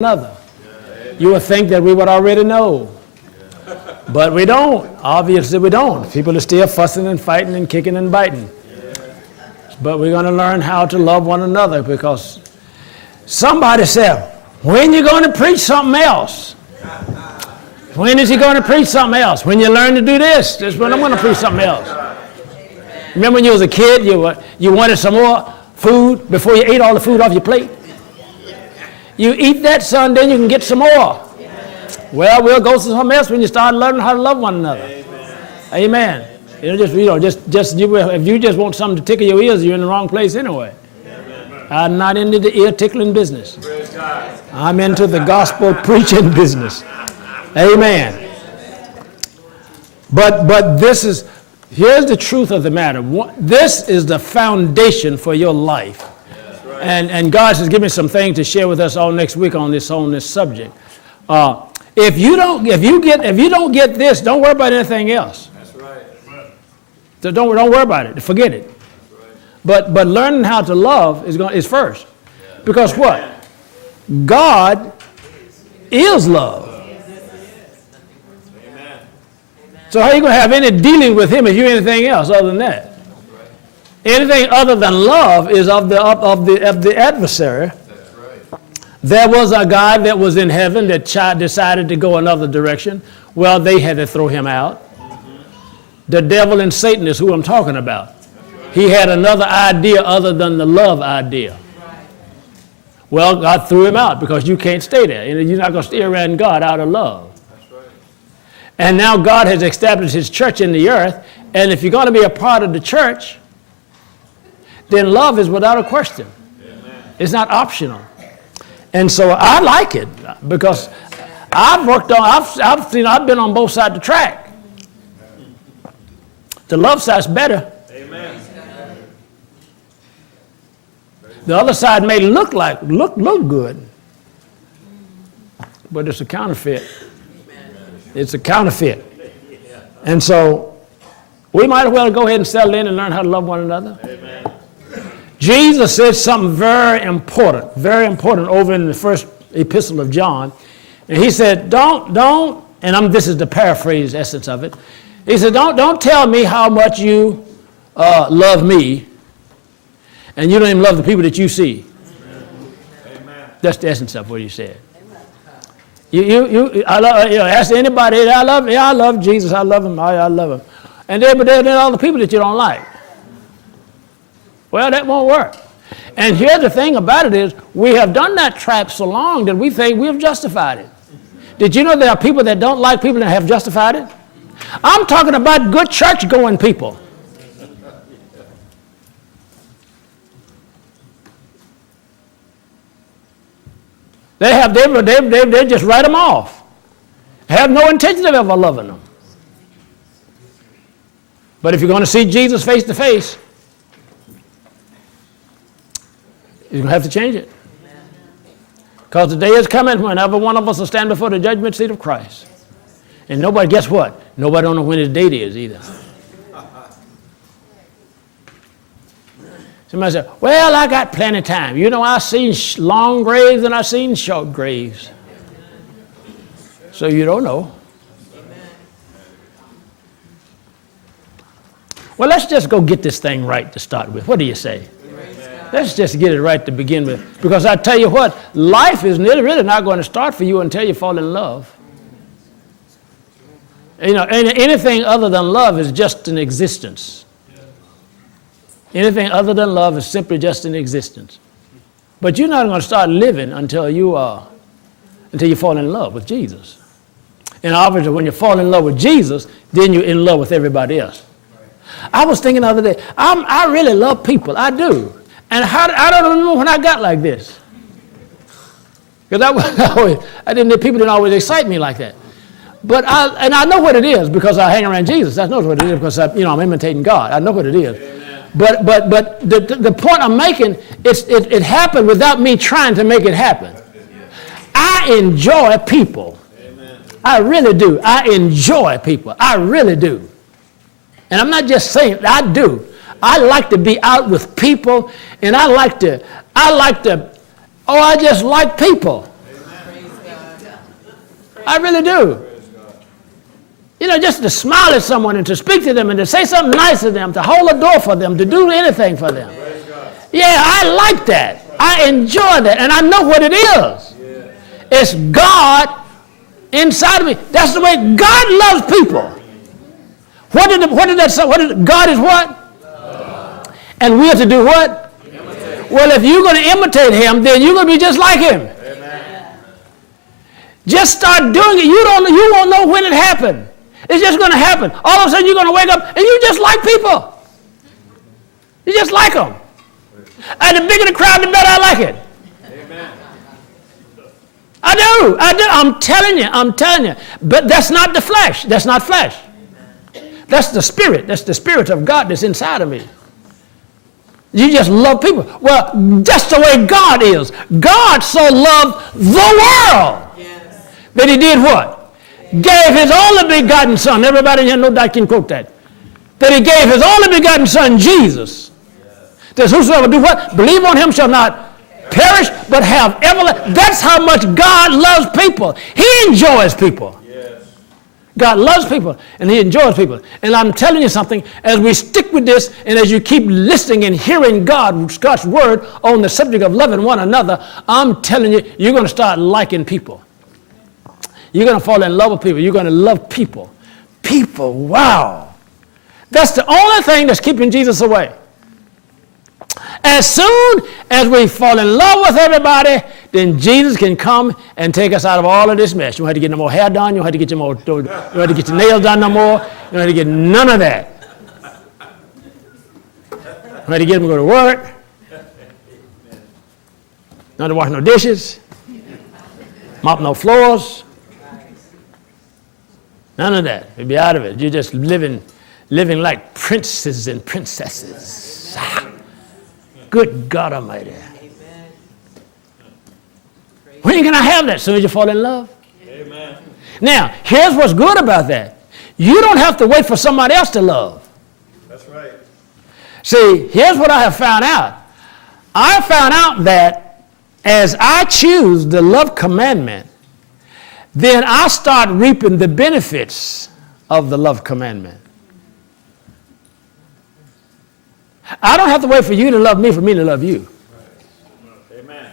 another. You would think that we would already know. But we don't. Obviously we don't. People are still fussing and fighting and kicking and biting. But we're going to learn how to love one another, because somebody said, when you going to preach something else? When is he going to preach something else? When you learn to do this, that's when I'm going to preach something else. Remember when you was a kid, you wanted some more food before you ate all the food off your plate? You eat that, son, then you can get some more. Well, we'll go to something else when you start learning how to love one another. Amen. If you just want something to tickle your ears, you're in the wrong place anyway. I'm not into the ear tickling business. I'm into the gospel preaching business. Amen. But here's the truth of the matter. This is the foundation for your life. And God has given me some things to share with us all next week on this subject. If you don't get this, don't worry about anything else. That's right. So don't worry about it. Forget it. Right. But learning how to love is first, because what? God is love. Amen. So how are you going to have any dealing with Him if you're anything else other than that? Anything other than love is of the adversary. That's right. There was a guy that was in heaven that decided to go another direction. Well, they had to throw him out. Mm-hmm. The devil and Satan is who I'm talking about. Right. He had another idea other than the love idea. Right. Well, God threw him out because you can't stay there. You're not going to stay around God out of love. That's right. And now God has established His church in the earth, and if you're going to be a part of the church, then love is without a question. Amen. It's not optional. And so I like it because I've been on both sides of the track. The love side's better. Amen. The other side may look good, but it's a counterfeit. It's a counterfeit. And so we might as well go ahead and settle in and learn how to love one another. Amen. Jesus said something very important over in the first epistle of John. And He said, this is the paraphrase essence of it. He said, don't tell me how much you love me, and you don't even love the people that you see. Amen. That's the essence of what He said. Ask anybody, I love Jesus, I love Him, I love Him. And then all the people that you don't like. Well, that won't work. And here's the thing about it is, we have done that trap so long that we think we have justified it. Did you know there are people that don't like people that have justified it? I'm talking about good church-going people. They just write them off. Have no intention of ever loving them. But if you're going to see Jesus face to face, you're going to have to change it. Because the day is coming when every one of us will stand before the judgment seat of Christ. And guess what? Nobody don't know when His date is either. Somebody said, well, I got plenty of time. You know, I've seen long graves and I've seen short graves. So you don't know. Well, let's just go get this thing right to start with. What do you say? Let's just get it right to begin with. Because I tell you what, life is really not going to start for you until you fall in love. You know, anything other than love is just an existence. Anything other than love is simply just an existence. But you're not going to start living until you fall in love with Jesus. And obviously, when you fall in love with Jesus, then you're in love with everybody else. I was thinking the other day, I really love people. I do. And I don't remember when I got like this. Because people didn't always excite me like that. But I know what it is because I hang around Jesus. I know what it is because I'm imitating God. I know what it is. Amen. But the point I'm making is it happened without me trying to make it happen. I enjoy people. Amen. I really do. I enjoy people. I really do. And I'm not just saying, I do. I like to be out with people, and I like to, I just like people. Amen. I really do. You know, just to smile at someone and to speak to them and to say something nice to them, to hold a door for them, to do anything for them. Yeah, I like that. I enjoy that, and I know what it is. It's God inside of me. That's the way God loves people. What did that say? God is what? Love. And we are to do what? Imitate. Well, if you're going to imitate him, then you're going to be just like him. Amen. Just start doing it. You won't know when it happened. It's just going to happen. All of a sudden, you're going to wake up and you just like people. You just like them. And the bigger the crowd, the better I like it. Amen. I do. I'm telling you. But that's not the flesh. That's not flesh. That's the spirit. That's the spirit of God that's inside of me. You just love people. Well, that's the way God is. God so loved the world that he did what? Gave his only begotten son. Everybody here know that can quote that. That he gave his only begotten son, Jesus. That whosoever do what? Believe on him shall not perish, but have everlasting. That's how much God loves people. He enjoys people. Yes. God loves people, and he enjoys people. And I'm telling you something, as we stick with this, and as you keep listening and hearing God's word on the subject of loving one another, I'm telling you, you're going to start liking people. You're going to fall in love with people. You're going to love people. People, wow. That's the only thing that's keeping Jesus away. As soon as we fall in love with everybody, then Jesus can come and take us out of all of this mess. You don't have to get no more hair done. You don't have to get you don't have to get your nails done no more. You don't have to get none of that. You don't have to get them to go to work. Not to wash no dishes. Mop no floors. None of that. You'll be out of it. You're just living like princes and princesses. Good God Almighty. Amen. When can I have that? As soon as you fall in love. Amen. Now, here's what's good about that. You don't have to wait for somebody else to love. That's right. See, here's what I have found out. I found out that as I choose the love commandment, then I start reaping the benefits of the love commandment. I don't have to wait for you to love me for me to love you. Amen.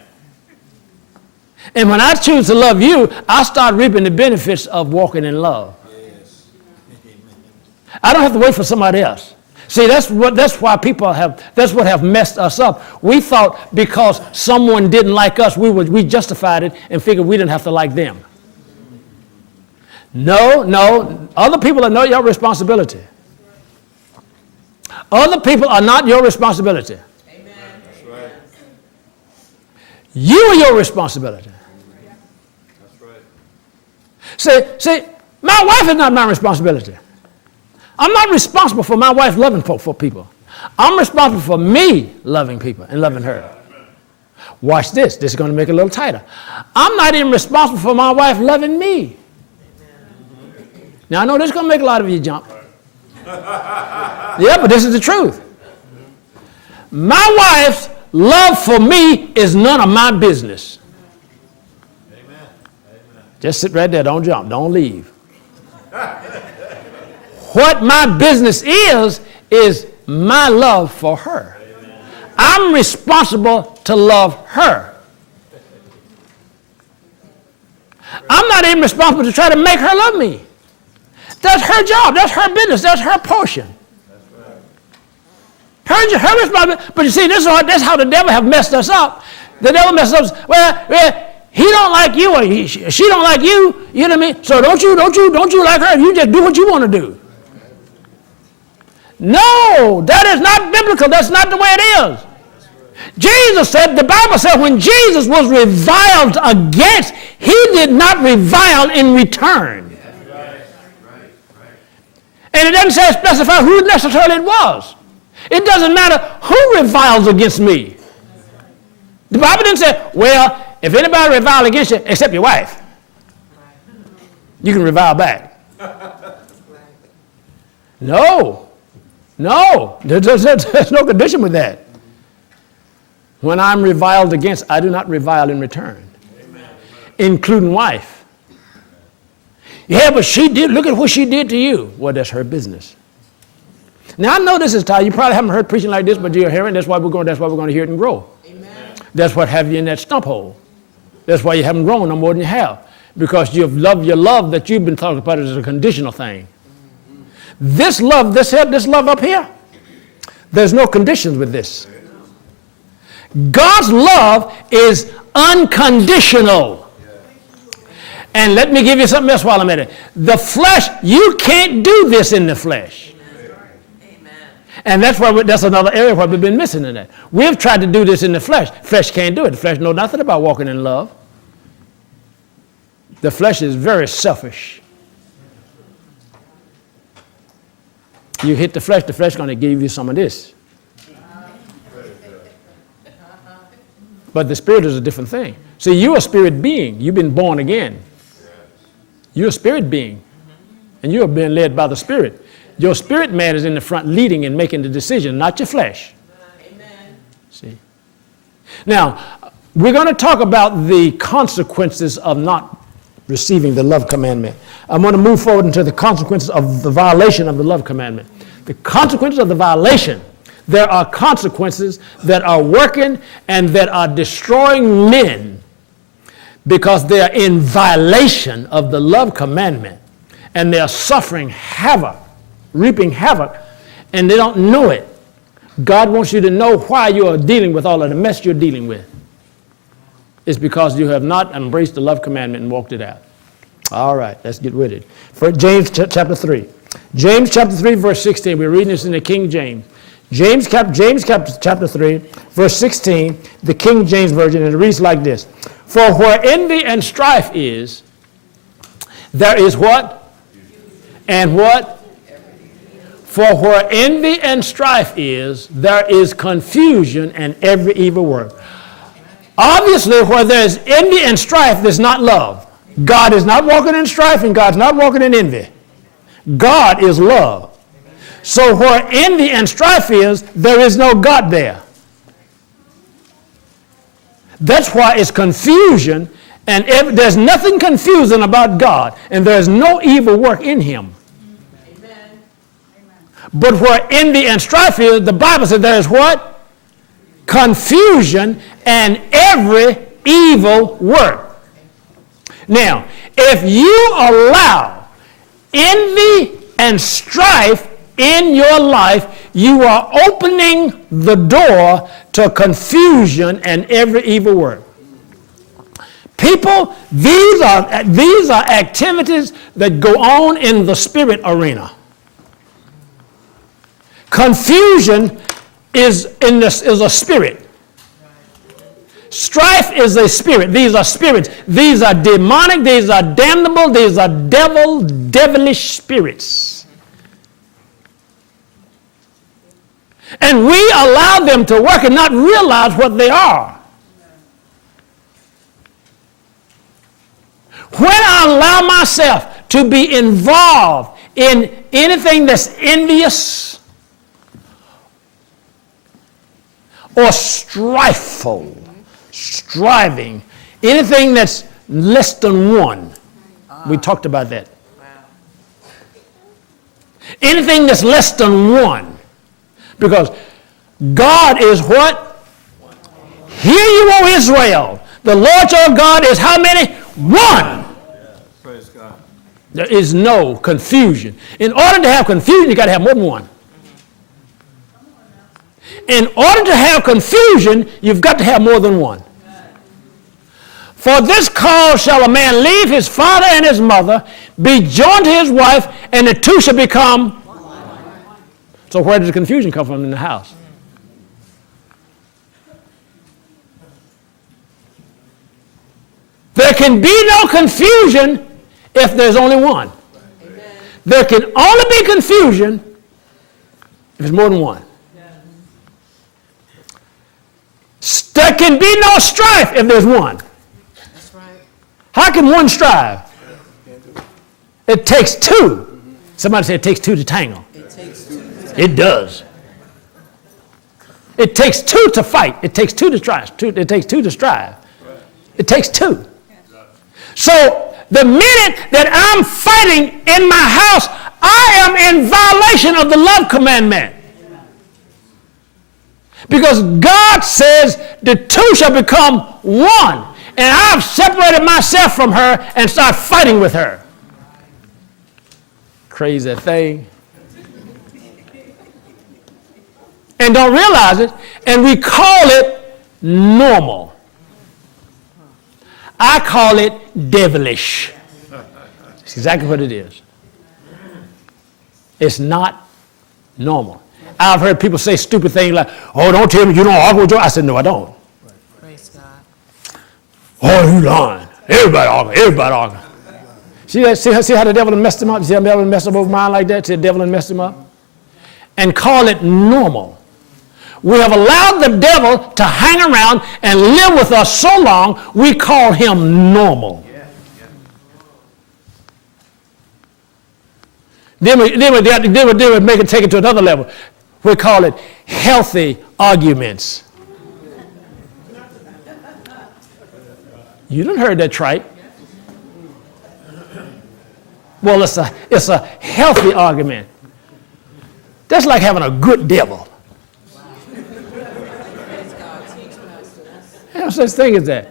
And when I choose to love you, I start reaping the benefits of walking in love. Yes. I don't have to wait for somebody else. See, that's what have messed us up. We thought because someone didn't like us, we justified it and figured we didn't have to like them. No, other people are not your responsibility. Other people are not your responsibility. Amen. That's right. You are your responsibility. That's right. See, my wife is not my responsibility. I'm not responsible for my wife loving for people. I'm responsible for me loving people and loving her. Watch this. This is going to make it a little tighter. I'm not even responsible for my wife loving me. Now, I know this is going to make a lot of you jump. Yeah, but this is the truth. My wife's love for me is none of my business. Amen. Just sit right there. Don't jump. Don't leave. What my business is my love for her. Amen. I'm responsible to love her. I'm not even responsible to try to make her love me. That's her job. That's her business. That's her portion. Her responsibility. But you see, that's how the devil have messed us up. The devil messed us up. Well, he don't like you, or she don't like you. You know what I mean? So don't you like her? You just do what you want to do. No, that is not biblical. That's not the way it is. Jesus said, the Bible said, when Jesus was reviled against, he did not revile in return. And it doesn't specify who necessarily it was. It doesn't matter who reviles against me. The Bible didn't say, well, if anybody reviles against you, except your wife, you can revile back. No. There's no condition with that. When I'm reviled against, I do not revile in return, including wife. Yeah, but she did. Look at what she did to you. Well, that's her business. Now, I know this is tired. You probably haven't heard preaching like this, but you're hearing. That's why we're going to hear it and grow. Amen. That's what have you in that stump hole. That's why you haven't grown no more than you have. Because your love that you've been talking about is a conditional thing. This love up here, there's no conditions with this. God's love is unconditional. And let me give you something else while I'm at it. The flesh, you can't do this in the flesh. And that's another area where we've been missing in that. We've tried to do this in the flesh. Flesh can't do it. The flesh knows nothing about walking in love. The flesh is very selfish. You hit the flesh is going to give you some of this. But the spirit is a different thing. See, you're a spirit being. You've been born again. You're a spirit being. And you're being led by the spirit. Your spirit man is in the front leading and making the decision, not your flesh. Amen. See? Now, we're going to talk about the consequences of not receiving the love commandment. I'm going to move forward into the consequences of the violation of the love commandment. The consequences of the violation. There are consequences that are working and that are destroying men because they are in violation of the love commandment and they are suffering havoc, reaping havoc, and they don't know it. God wants you to know why you are dealing with all of the mess you're dealing with. It's because you have not embraced the love commandment and walked it out. All right, let's get with it. For James chapter 3. James chapter 3, verse 16. We're reading this in the King James. James chapter 3, verse 16, the King James Version, and it reads like this. For where envy and strife is, there is what? And what? For where envy and strife is, there is confusion and every evil work. Obviously, where there's envy and strife, there's not love. God is not walking in strife and God's not walking in envy. God is love. So where envy and strife is, there is no God there. That's why it's confusion, and there's nothing confusing about God, and there's no evil work in him. Amen. But where envy and strife is, the Bible says there is what? Confusion and every evil work. Now, if you allow envy and strife in your life, you are opening the door to confusion and every evil work. People, these are activities that go on in the spirit arena. Confusion is a spirit. Strife is a spirit. These are spirits. These are demonic. These are damnable. These are devilish spirits. And we allow them to work and not realize what they are. When I allow myself to be involved in anything that's envious or strifeful, striving, anything that's less than one, we talked about that. Anything that's less than one. Because God is what? Hear you, O Israel. The Lord your God is how many? One. Praise God. There is no confusion. In order to have confusion, you got to have more than one. In order to have confusion, you've got to have more than one. For this cause shall a man leave his father and his mother, be joined to his wife, and the two shall become. So where does the confusion come from in the house? There can be no confusion if there's only one. Amen. There can only be confusion if it's more than one. There can be no strife if there's one. That's right. How can one strive? It takes two. Somebody said it takes two to tangle. It does. It takes two to fight. It takes two to strive. It takes two to strive. It takes two. So The minute that I'm fighting in my house, I am in violation of the love commandment. Because God says the two shall become one. And I've separated myself from her and start fighting with her. Crazy thing. And don't realize it. And we call it normal. I call it devilish. That's exactly what it is. It's not normal. I've heard people say stupid things like, oh, don't tell me you don't argue with your. I said, no, I don't. Praise God. Oh, you lying. Everybody arguing. See how the devil messed him up? See how the devil messed up over mine like that? See the devil messed him up? And call it normal. We have allowed the devil to hang around and live with us so long, we call him normal. Then we make it take it to another level. We call it healthy arguments. You done heard that tripe. Well, it's a healthy argument. That's like having a good devil. There's no such thing as that.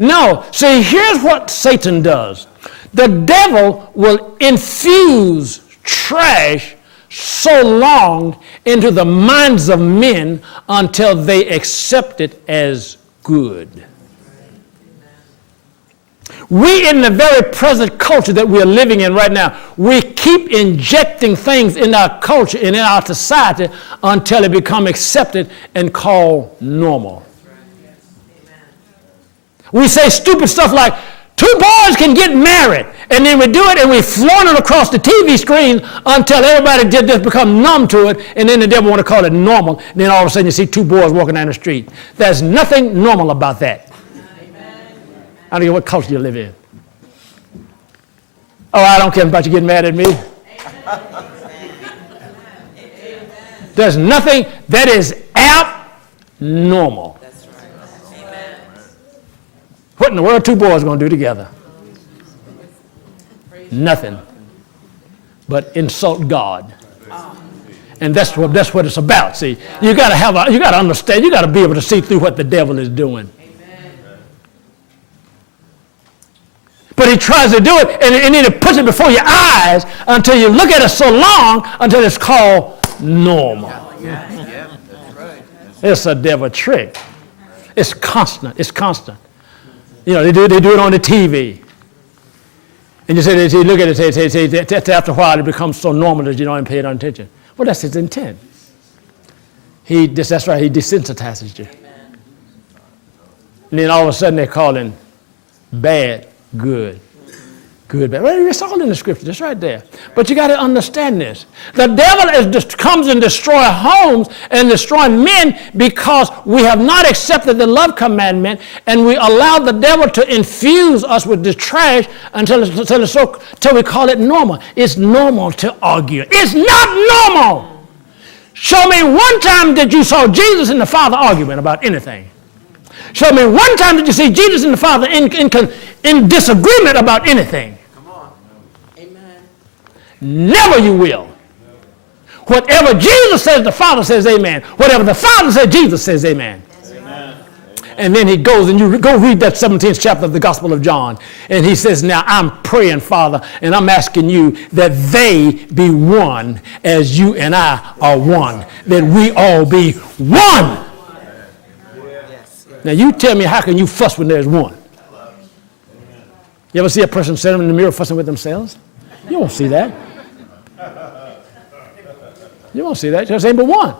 No, see, here's what Satan does. The devil will infuse trash so long into the minds of men until they accept it as good. We, in the very present culture that we are living in right now, we keep injecting things in our culture and in our society until it becomes accepted and called normal. We say stupid stuff like, 2 boys can get married, and then we do it and we flaunt it across the TV screen until everybody just become numb to it, and then the devil want to call it normal, and then all of a sudden you see 2 boys walking down the street. There's nothing normal about that. I don't care what culture you live in. Oh, I don't care about you getting mad at me. There's nothing that is abnormal. What in the world 2 boys going to do together? Nothing but insult God. And that's what it's about. See, you got to understand, you got to be able to see through what the devil is doing. But he tries to do it, and then he puts it before your eyes until you look at it so long until it's called normal. It's a devil trick. It's constant. It's constant. You know, they do it on the TV. And you look at it, say, after a while it becomes so normal that you don't even pay it attention. Well, that's his intent. That's right, he desensitizes you. And then all of a sudden they're calling bad good. Good, bad. Well, it's all in the scripture. It's right there. But you got to understand this. The devil comes and destroys homes and destroying men because we have not accepted the love commandment, and we allow the devil to infuse us with the trash until we call it normal. It's normal to argue. It's not normal. Show me one time that you saw Jesus and the Father arguing about anything. Show me one time that you see Jesus and the Father in disagreement about anything. Come on. Amen. Never you will. Whatever Jesus says, the Father says amen. Whatever the Father says, Jesus says amen. Amen. And then he goes, and you go read that 17th chapter of the Gospel of John. And he says, now I'm praying, Father, and I'm asking you that they be one as you and I are one. That we all be one. Now you tell me, how can you fuss when there's one? You ever see a person sitting in the mirror fussing with themselves? You won't see that. You won't see that. There's ain't but one.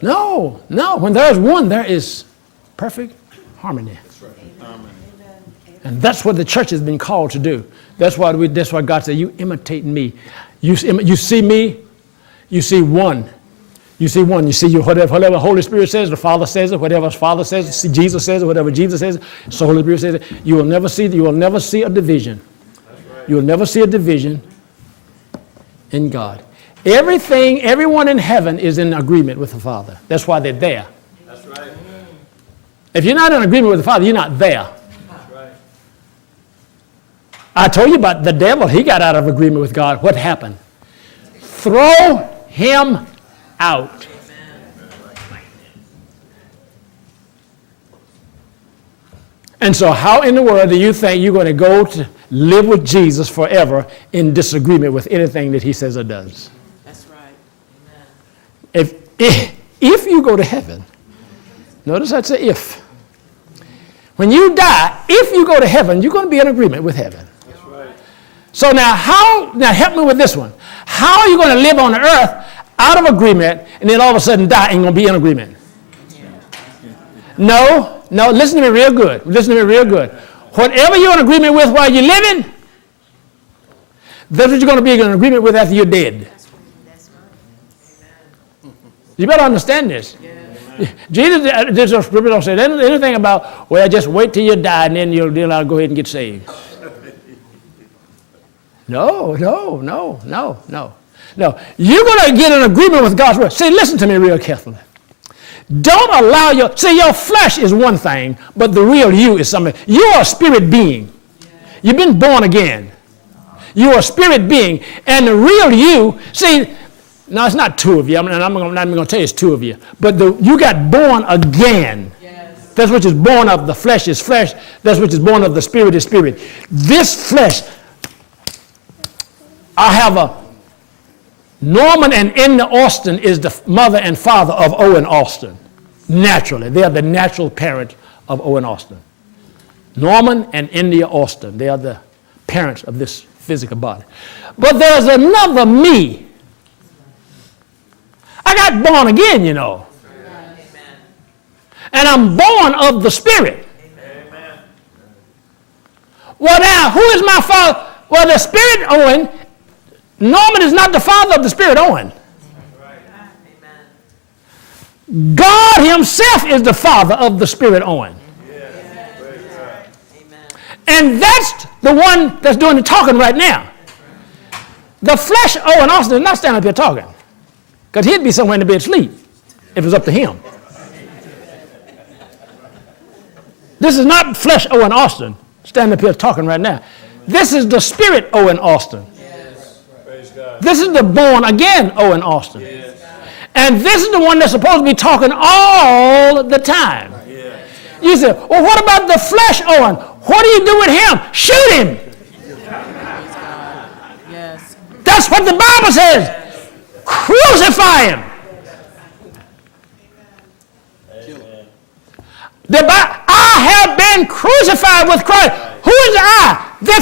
No. When there's one, there is perfect harmony. And that's what the church has been called to do. That's why God said, you imitate me. You see me, you see one. You see one. You see whatever the Holy Spirit says, the Father says it, whatever the Father says, Jesus says it, whatever Jesus says it, so Holy Spirit says it. You will never see a division. Right. You will never see a division in God. Everyone in heaven is in agreement with the Father. That's why they're there. That's right. If you're not in agreement with the Father, you're not there. That's right. I told you about the devil. He got out of agreement with God. What happened? Throw him out. And so how in the world do you think you're going to go to live with Jesus forever in disagreement with anything that he says or does? That's right. Amen. If you go to heaven, notice I say if. When you die, if you go to heaven, you're going to be in agreement with heaven. That's right. So now help me with this one. How are you going to live on the earth out of agreement and then all of a sudden die and going to be in agreement? No, listen to me real good. Listen to me real good. Whatever you're in agreement with while you're living, that's what you're going to be in agreement with after you're dead. You better understand this. Jesus, there's a scripture don't say anything about, well, just wait till you die and then I'll go ahead and get saved. No. You're going to get in agreement with God's word. See, listen to me real carefully. Don't allow your flesh is one thing, but the real you is something. You are a spirit being. You've been born again. You are a spirit being. And the real you, see, now it's not two of you. I'm not even going to tell you it's two of you. But you got born again. Yes. That's which is born of the flesh is flesh. That's which is born of the spirit is spirit. This flesh, I have a Norman and India Alston is the mother and father of Owen Alston. Naturally, they are the natural parent of Owen Alston. Norman and India Alston, they are the parents of this physical body. But there's another me. I got born again, you know. And I'm born of the Spirit. Amen. Well, now, who is my father? Well, the Spirit Owen. Norman is not the father of the Spirit Owen. God himself is the father of the Spirit Owen. And that's the one that's doing the talking right now. The flesh Owen Austin is not standing up here talking. Because he'd be somewhere in the bed asleep if it was up to him. This is not flesh Owen Austin standing up here talking right now. This is the Spirit Owen Austin. This is the born again Owen Austin. Yes. And this is the one that's supposed to be talking all the time. Yes. You say, well, what about the flesh Owen? What do you do with him? Shoot him. Yes. That's what the Bible says. Yes. Crucify him. I have been crucified with Christ. Who is I? The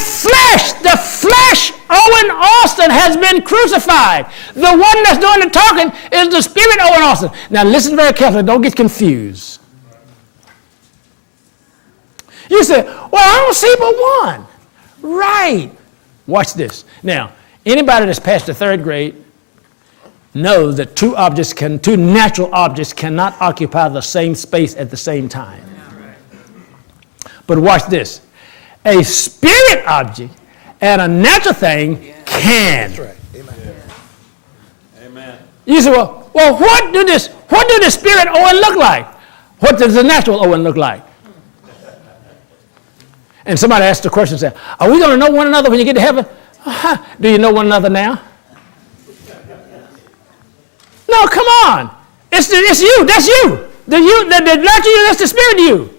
flesh, Owen Austin has been crucified. The one that's doing the talking is the Spirit Owen Austin. Now listen very carefully, don't get confused. You say, well, I don't see but one. Right. Watch this. Now, anybody that's passed the third grade knows that two natural objects cannot occupy the same space at the same time. But watch this. A spirit object and a natural thing can. That's right. Amen. Amen. You say, well, what do the spirit Owen look like? What does the natural Owen look like? And somebody asked the question, say, are we going to know one another when you get to heaven? Do you know one another now? No, come on. It's you. That's you. The natural you, that's the spirit you.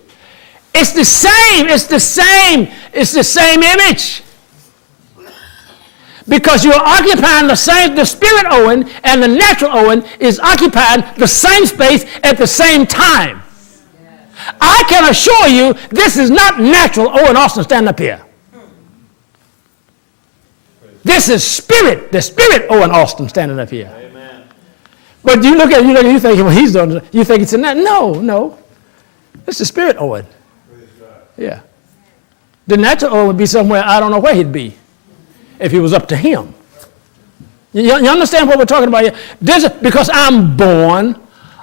It's the same image. Because you're occupying the spirit Owen and the natural Owen is occupying the same space at the same time. I can assure you this is not natural Owen Austin standing up here. This is the spirit Owen Austin standing up here. Amen. But you look at it, you think, well, he's doing it. You think it's in that. No. It's the spirit Owen. Yeah. The natural Owen would be somewhere, I don't know where he'd be if it was up to him. You understand what we're talking about here? Because I'm born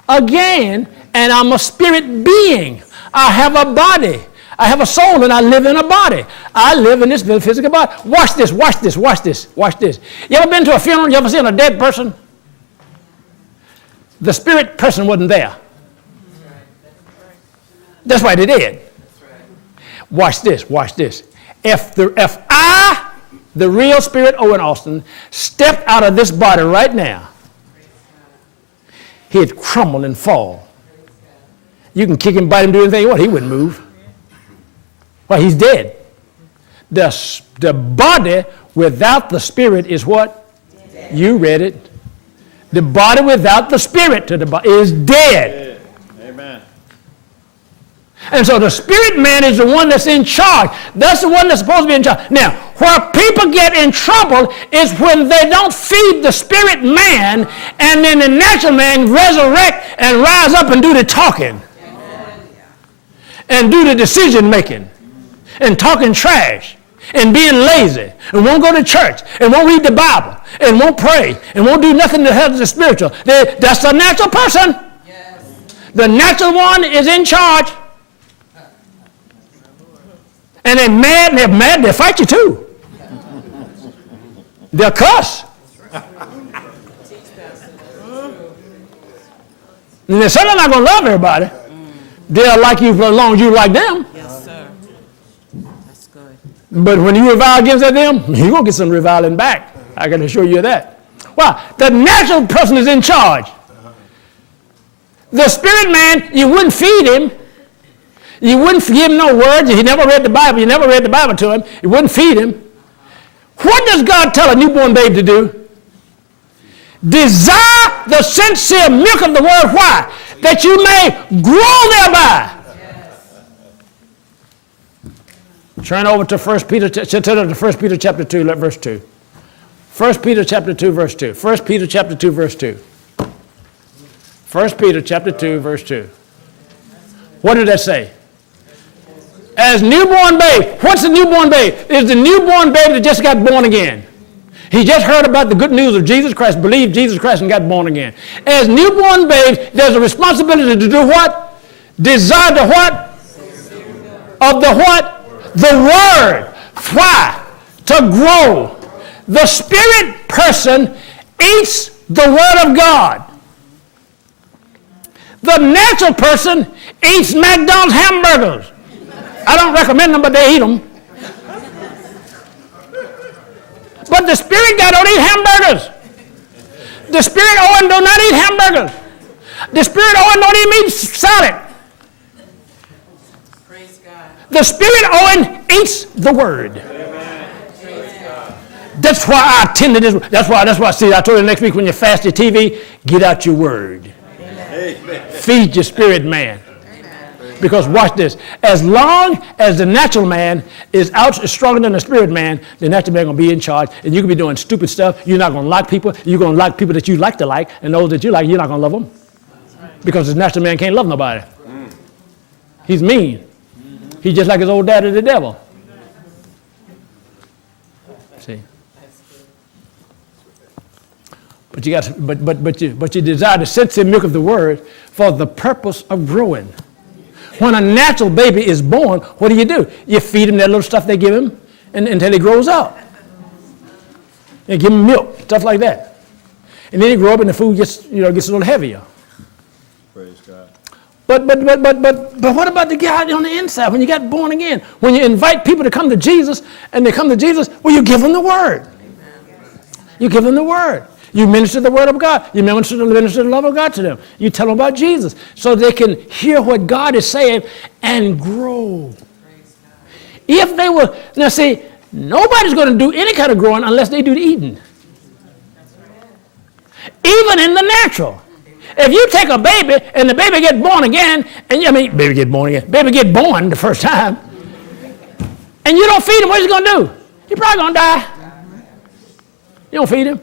again and I'm a spirit being. I have a body. I have a soul and I live in a body. I live in this physical body. Watch this. You ever been to a funeral? You ever seen a dead person? The spirit person wasn't there. That's why they did. Watch this, watch this. If I, the real Spirit Owen Alston, stepped out of this body right now, he'd crumble and fall. You can kick him, bite him, do anything you want. He wouldn't move. Well, he's dead. The body without the Spirit is what? Dead. You read it. The body without the Spirit to the body is dead. Amen. And so the Spirit man is the one that's in charge. That's the one that's supposed to be in charge. Now, where people get in trouble is when they don't feed the Spirit man, and then the natural man resurrect and rise up and do the talking. And do the decision making. And talking trash. And being lazy. And won't go to church. And won't read the Bible. And won't pray. And won't do nothing to help the spiritual. That's the natural person. Yes. The natural one is in charge. And they're mad, they'll fight you too. They'll cuss. And they're certainly not going to love everybody. They'll like you for as long as you like them. Yes, sir. That's good. But when you revile against them, you're going to get some reviling back. I can assure you of that. Well, the natural person is in charge. The spirit man, you wouldn't feed him. You wouldn't give him no words. He never read the Bible. You never read the Bible to him. You wouldn't feed him. What does God tell a newborn babe to do? Desire the sincere milk of the word. Why? That you may grow thereby. Yes. Turn over to 1 Peter chapter 2, verse 2. 1 Peter chapter 2, verse 2. 1 Peter chapter 2, verse 2. 1 Peter chapter 2, verse 2. What did that say? As newborn babe. What's a newborn babe? It's the newborn babe that just got born again. He just heard about the good news of Jesus Christ, believed Jesus Christ, and got born again. As newborn babes, there's a responsibility to do what? Desire the what? Of the what? The Word. Why? To grow. The spirit person eats the Word of God. The natural person eats McDonald's hamburgers. I don't recommend them, but they eat them. But the spirit guy don't eat hamburgers. The spirit Owen do not eat hamburgers. The spirit Owen don't even eat salad. Praise God. The spirit Owen eats the Word. That's why I attended this. That's why. See, I told you next week when you fast your TV, get out your Word. Amen. Feed your spirit man. Because watch this. As long as the natural man is stronger than the spirit man, the natural man is going to be in charge. And you can be doing stupid stuff. You're not going to like people. You're going to like people that you like to like. And those that you like, you're not going to love them. Because the natural man can't love nobody. He's mean. He's just like his old daddy, the devil. See? But you desire the sensitive milk of the Word for the purpose of growing. When a natural baby is born, what do? You feed him that little stuff they give him until he grows up. You give him milk, stuff like that. And then he grows up and the food gets a little heavier. Praise God. But what about the guy on the inside when you got born again? When you invite people to come to Jesus and they come to Jesus, well, you give them the Word. You give them the Word. You minister the Word of God. You minister the love of God to them. You tell them about Jesus so they can hear what God is saying and grow. If they were, now see, nobody's going to do any kind of growing unless they do the eating. Even in the natural. If you take a baby and the baby get born again, baby get born the first time, and you don't feed him, what's he going to do? He's probably going to die. You don't feed him.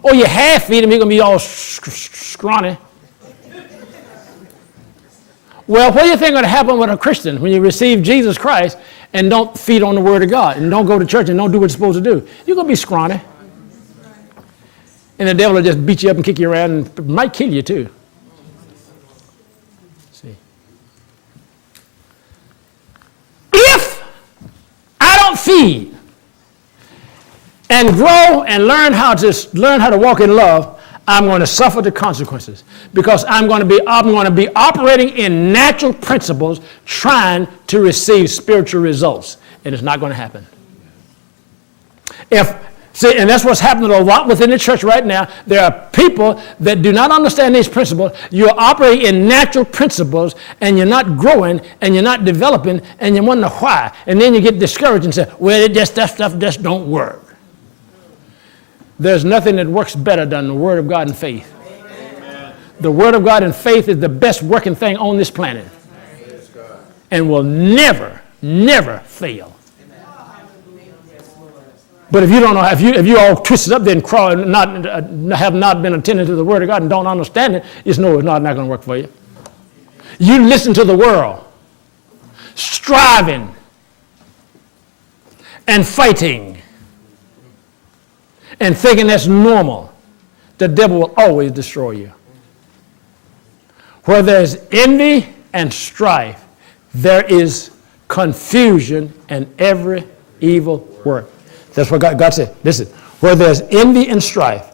Or you half feed him, he's going to be all scrawny. Well, what do you think is going to happen with a Christian when you receive Jesus Christ and don't feed on the Word of God and don't go to church and don't do what you're supposed to do? You're going to be scrawny. And the devil will just beat you up and kick you around and might kill you too. See? If I don't feed and grow and learn how to walk in love, I'm going to suffer the consequences because I'm going to be operating in natural principles trying to receive spiritual results, and it's not going to happen. And that's what's happening a lot within the church right now. There are people that do not understand these principles. You're operating in natural principles, and you're not growing, and you're not developing, and you wonder why. And then you get discouraged and say, well, that stuff just don't work. There's nothing that works better than the Word of God and faith. Amen. The Word of God and faith is the best working thing on this planet and will never, never fail. But if you don't know, if you all twisted up there and crawl and have not been attending to the Word of God and don't understand it, it's not going to work for you. You listen to the world, striving and fighting and thinking that's normal. The devil will always destroy you. Where there's envy and strife, there is confusion and every evil work. That's what God said. Listen, where there's envy and strife,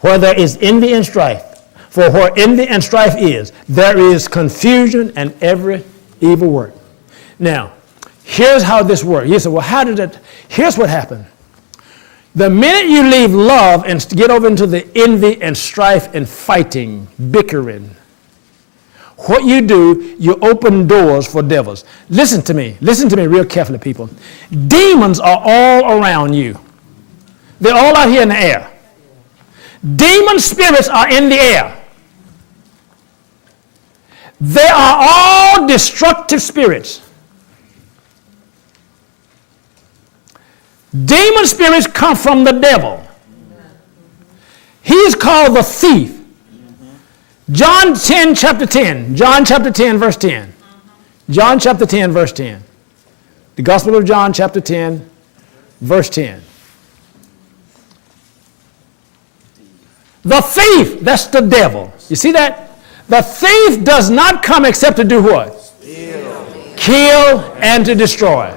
where there is envy and strife, for where envy and strife is, there is confusion and every evil work. Now, here's how this works. You say, well, how did it? Here's what happened. The minute you leave love and get over into the envy and strife and fighting, bickering, what you do, you open doors for devils. Listen to me real carefully, people. Demons are all around you. They're all out here in the air. Demon spirits are in the air. They are all destructive spirits. Demon spirits come from the devil. He is called the thief. John chapter 10, verse 10. John chapter 10, verse 10. The Gospel of John chapter 10, verse 10. The thief, that's the devil. You see that? The thief does not come except to do what? Steal. Kill and to destroy.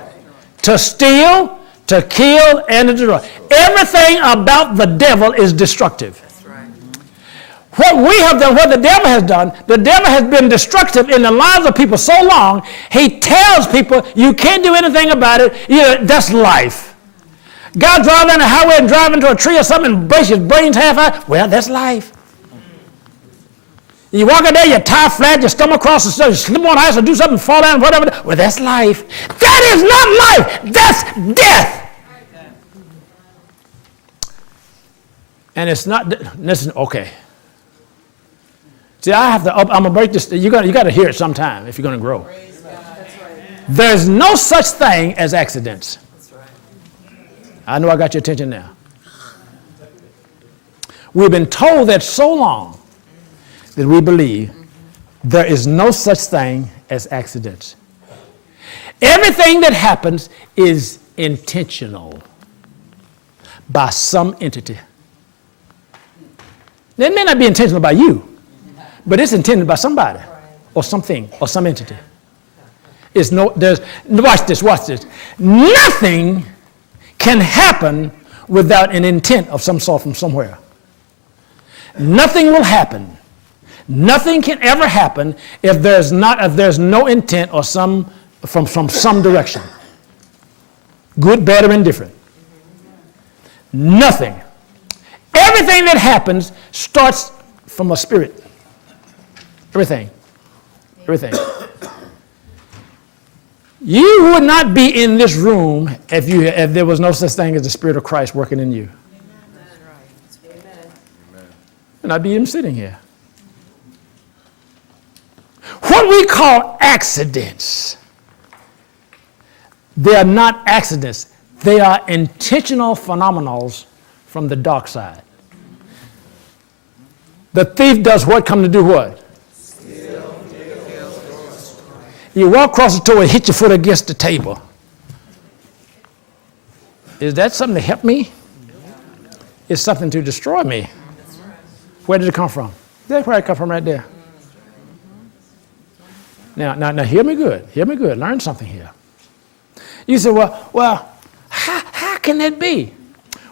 To steal, to kill, and to destroy. Everything about the devil is destructive. That's right. What we have done, what the devil has done, the devil has been destructive in the lives of people so long, he tells people, you can't do anything about it, that's life. God drive down the highway and drive into a tree or something and break his brains half out, well, that's life. You walk out there, you tie flat, you stumble across the snow, you slip on ice or do something, fall down, whatever. Well, that's life. That is not life. That's death. And it's not, listen, okay. See, I'm going to break this. You got to hear it sometime if you're going to grow. There's no such thing as accidents. I know I got your attention now. We've been told that so long that we believe there is no such thing as accidents. Everything that happens is intentional by some entity. It may not be intentional by you, but it's intended by somebody or something or some entity. Watch this. Nothing can happen without an intent of some sort from somewhere. Nothing will happen. Nothing can ever happen if there's no intent or from some direction. Good, bad, or indifferent. Nothing. Everything that happens starts from a spirit. Everything. You would not be in this room if there was no such thing as the Spirit of Christ working in you. And I'd be even sitting here. What we call accidents, they are not accidents. They are intentional phenomena from the dark side. The thief does what? Come to do what? Steal, kill, destroy. You walk across the door and hit your foot against the table. Is that something to help me? It's something to destroy me. Where did it come from? That's where it come from right there. Now, hear me good. Learn something here. You say, well, how can that be?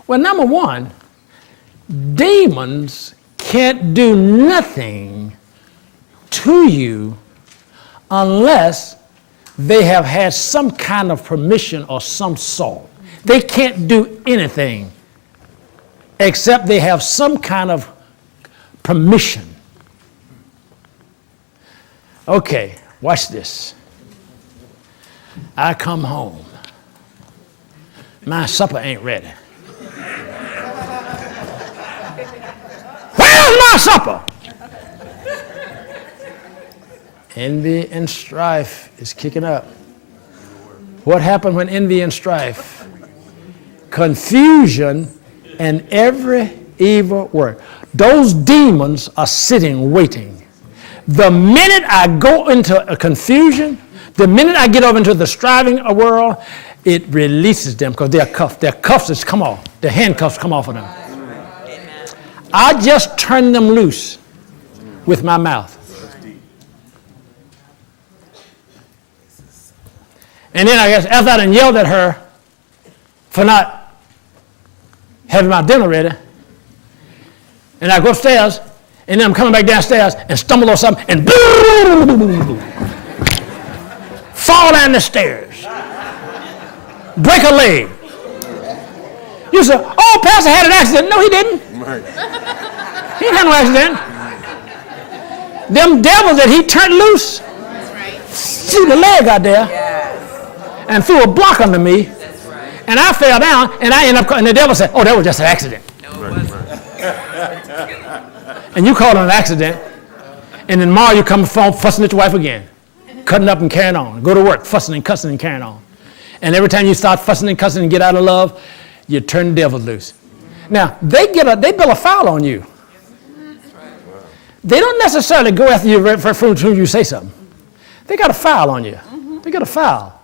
Well, number one, demons can't do nothing to you unless they have had some kind of permission or some sort. They can't do anything except they have some kind of permission. Okay, watch this. I come home. My supper ain't ready. Where's my supper? Envy and strife is kicking up. What happened when envy and strife? Confusion and every evil work. Those demons are sitting waiting. The minute I go into a confusion, the minute I get over into the striving world, it releases them because they're cuffed. Their cuffs has come off. The handcuffs come off of them. I just turn them loose with my mouth. And then I guess after I done yelled at her for not having my dinner ready, and I go upstairs, and then I'm coming back downstairs and stumble on something and fall down the stairs, break a leg. You say, "Oh, Pastor had an accident." No, he didn't. He didn't have no accident. Them devils that he turned loose, threw the leg out there and threw a block under me, and I fell down, and I ended up, and the devil said, "Oh, that was just an accident." No, it wasn't. And you call it an accident, and then tomorrow you come home fussing at your wife again, cutting up and carrying on. Go to work, fussing and cussing and carrying on. And every time you start fussing and cussing and get out of love, you turn the devil loose. Now, they build a foul on you. They don't necessarily go after you for whom you say something. They got a foul on you. They got a foul.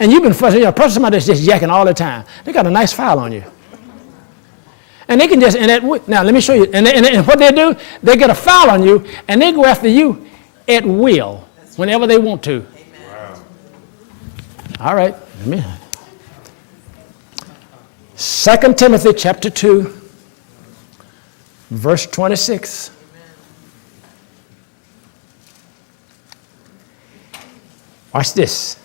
And you've been fussing, somebody that's just yakking all the time. They got a nice foul on you. And they can just, now let me show you. And what they do, they get a foul on you, and they go after you at will, whenever they want to. Wow. All right, let me. 2 Timothy chapter 2, verse 26. Watch this.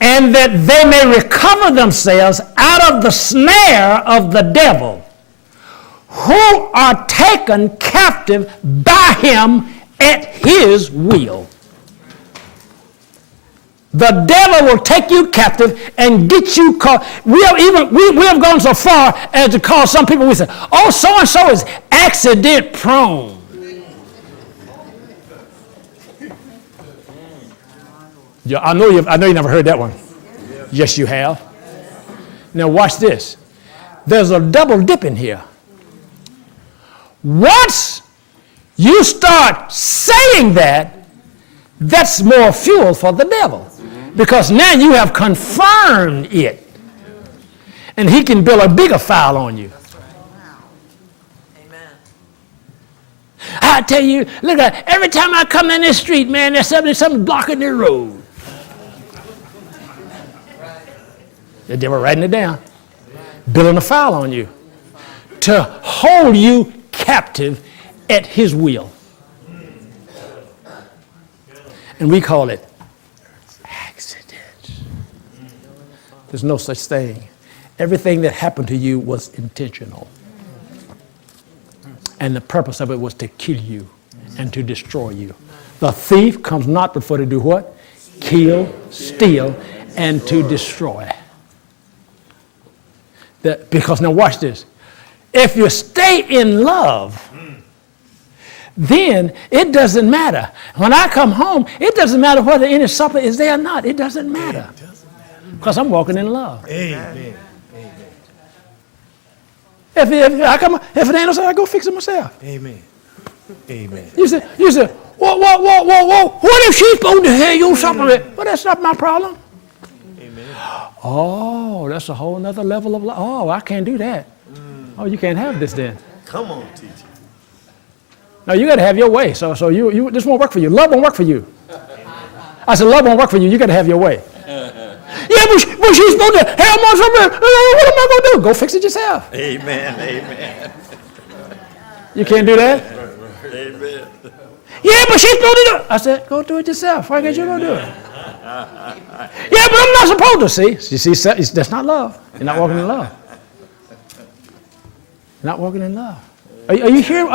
And that they may recover themselves out of the snare of the devil, who are taken captive by him at his will. The devil will take you captive and get you caught. We have gone so far as to call some people, we say, "Oh, so-and-so is accident prone." Yeah, I know you never heard that one. Yes, you have. Now watch this. There's a double dip in here. Once you start saying that, that's more fuel for the devil. Because now you have confirmed it. And he can build a bigger foul on you. I tell you, look at every time I come in this street, man, there's something blocking the road. The devil writing it down, building a foul on you to hold you captive at his will. And we call it accidents. There's no such thing. Everything that happened to you was intentional. And the purpose of it was to kill you and to destroy you. The thief comes not before to do what? Kill, steal, and to destroy. Because now watch this. If you stay in love, then it doesn't matter. When I come home, it doesn't matter whether any supper is there or not. It doesn't matter. Because I'm walking in love. Amen. If it ain't no supper, I go fix it myself. Amen. Amen. You say, whoa. What if she's supposed to have your supper? Well, that's not my problem. Amen. Oh, that's a whole nother level of love. Oh, I can't do that. Oh, you can't have this then. Come on, teacher. No, you got to have your way. So you this won't work for you. Love won't work for you. I said, love won't work for you. You got to have your way. Yeah, but she's supposed to have more supper. What am I going to do? Go fix it yourself. Amen. Amen. You can't do that? Amen. Yeah, but she's supposed to do it. I said, go do it yourself. Why can't you go do it? Yeah, but I'm not supposed to. See, that's not love. You're not walking in love. You're not walking in love. Are you here?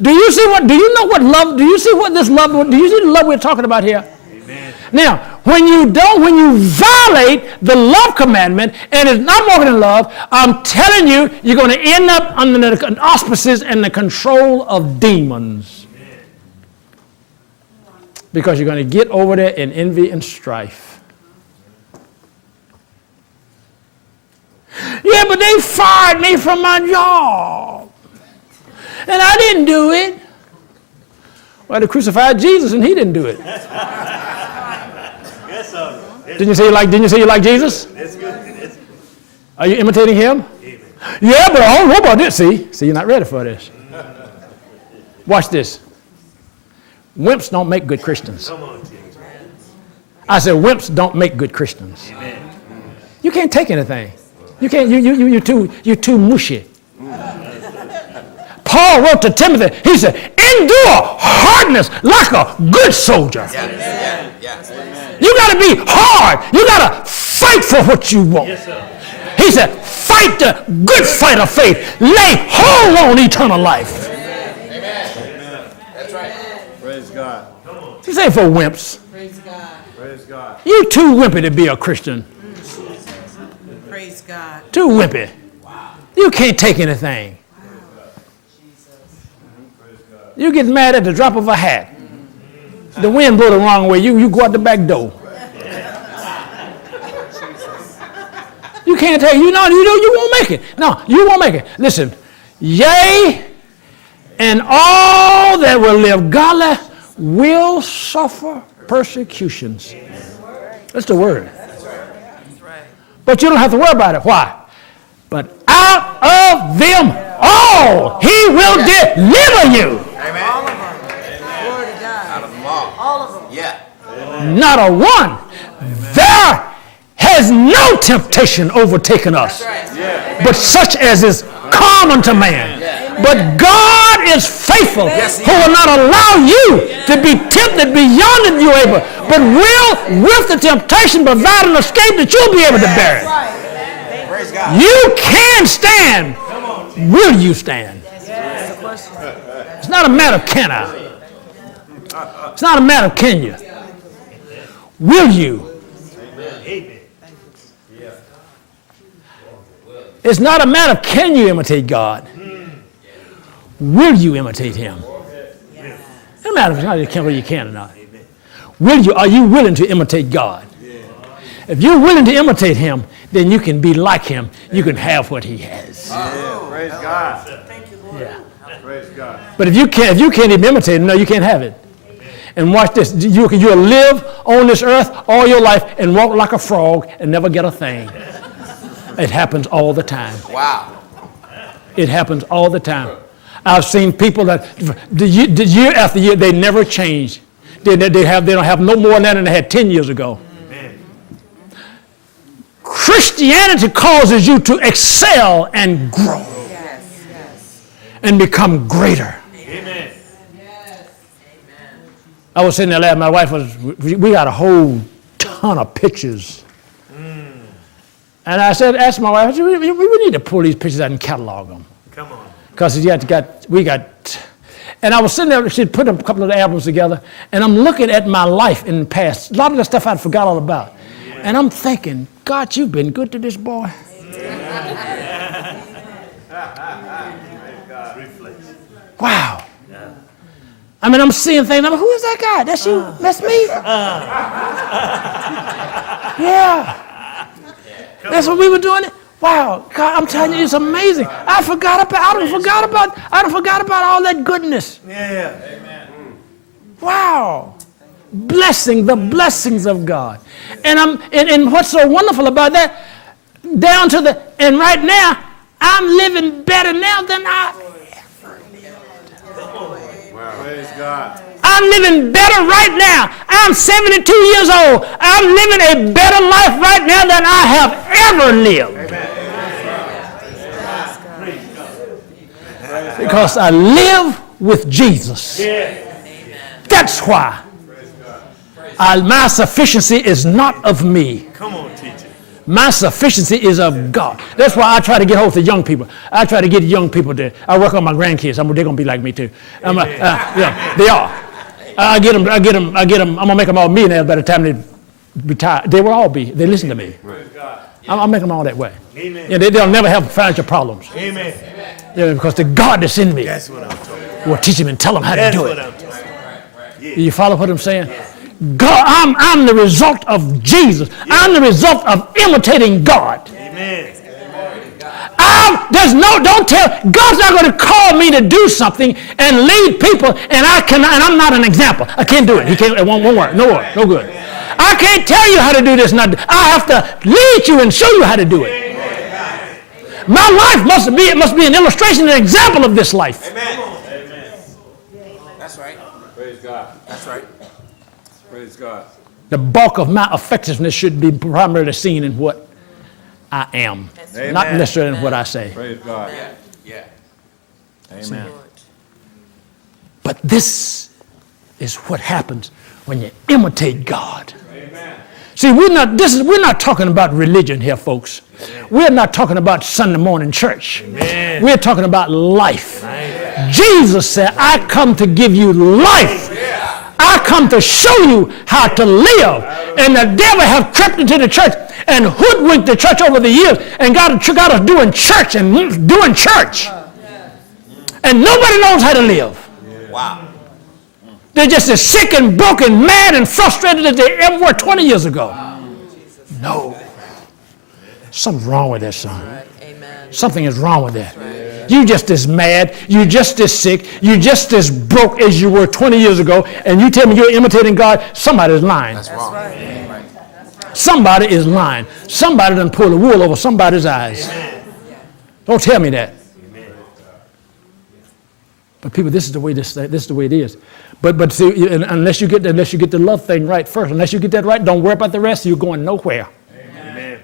Do you see what? Do you know what love? Do you see what this love? Do you see the love we're talking about here? Amen. Now, when you violate the love commandment and it's not walking in love, I'm telling you, you're going to end up under the auspices and the control of demons. Amen. Because you're going to get over there in envy and strife. Yeah, but they fired me from my job. And I didn't do it. Well, they crucified Jesus and he didn't do it. Yes, sir. Didn't you say you like Jesus? That's good. Are you imitating him? Amen. Yeah, but I don't know about this. See, you're not ready for this. Watch this. Wimps don't make good Christians. Come on, Jesus. I said wimps don't make good Christians. Amen. You can't take anything. You can't. You're too mushy. Paul wrote to Timothy. He said, "Endure hardness like a good soldier." You got to be hard. You got to fight for what you want. Yes, sir. He said, "Fight the good fight of faith. Lay hold on eternal life." Praise God. This ain't for wimps. Praise God. Praise God. You too wimpy to be a Christian. Praise God. Too wimpy. You can't take anything. You get mad at the drop of a hat. The wind blow the wrong way. You go out the back door. You can't take. You won't make it. No, you won't make it. Listen, yea, and all that will live godly will suffer persecutions. That's the word. But you don't have to worry about it. Why? But out of them all, he will deliver you. All of them. Glory to God. Out of them all. All of them. Yeah. Not a one. There has no temptation overtaken us, but such as is common to man. But God is faithful, who will not allow you to be tempted beyond that you're able, but will, with the temptation, provide an escape that you'll be able to bear it. Praise God. You can stand. Will you stand? It's not a matter of can I. It's not a matter of can you. Will you? Amen. It's not a matter of can you imitate God. Will you imitate him? It doesn't matter if whether you can or not. Are you willing to imitate God? If you're willing to imitate him, then you can be like him. You can have what he has. Yeah, praise God. Yeah. Praise God. But if you can't even imitate him, no, you can't have it. And watch this. You'll live on this earth all your life and walk like a frog and never get a thing. It happens all the time. Wow. It happens all the time. I've seen people that the year after year, they never change. They don't have no more than they had 10 years ago. Amen. Christianity causes you to excel and grow and become greater. Amen. I was sitting there last. My wife we got a whole ton of pictures. And I asked my wife, we need to pull these pictures out and catalog them. Come on. Because and I was sitting there, she'd put a couple of the albums together, and I'm looking at my life in the past. A lot of the stuff I'd forgot all about. Yeah. And I'm thinking, God, you've been good to this boy. Wow. I mean, I'm seeing things, I'm like, who is that guy? That's you? That's me? Yeah. That's what we were doing. Wow, God, I'm telling you, it's amazing. I done forgot about all that goodness. Yeah. Wow. The blessings of God. And what's so wonderful about that, and right now, I'm living better now than I ever lived. Wow. Praise God. I'm living better right now. I'm 72 years old. I'm living a better life right now than I have ever lived. Because I live with Jesus. That's why. My sufficiency is not of me. Come on, teacher. My sufficiency is of God. That's why I try to get hold of the young people. I try to get young people to. I work on my grandkids. They're going to be like me too. Yeah, they are. I get them. I'm going to make them all millionaires by the time they retire. They will all be. They listen to me. I'll make them all that way. Amen. Yeah, they'll never have financial problems. Amen. Yeah, because the God that's in me That's what I'm talking about. will teach them and tell them how to That's do what it. I'm talking about. You follow what I'm saying? God, I'm the result of Jesus. I'm the result of imitating God. Amen. Don't tell, God's not going to call me to do something and lead people, and I'm not an example. I can't do it. It won't work. No good. I can't tell you how to do this. I have to lead you and show you how to do it. My life must be an illustration, an example of this life. Amen. That's right. Praise God. That's right. Praise God. The bulk of my effectiveness should be primarily seen in what I am, not Amen. necessarily in what I say. Praise God. Yeah. Amen. But this is what happens when you imitate God. Amen. See, we're not talking about religion here, folks. We're not talking about Sunday morning church. Amen. We're talking about life. Jesus said, I come to give you life. I come to show you how to live. And the devil have crept into the church and hoodwinked the church over the years and got us doing church and doing church. And nobody knows how to live. Wow. They're just as sick and broken, mad and frustrated as they ever were 20 years ago. No. Something's wrong with that, son. Amen. Something is wrong with that. You just as mad, you just as sick, you just as broke as you were 20 years ago, and you tell me you're imitating God, somebody's lying. That's wrong. Somebody is lying. Somebody done pulled the wool over somebody's eyes. Don't tell me that. But people, this is the way it is. But see, unless you get the love thing right first, unless you get that right, don't worry about the rest. You're going nowhere. Amen.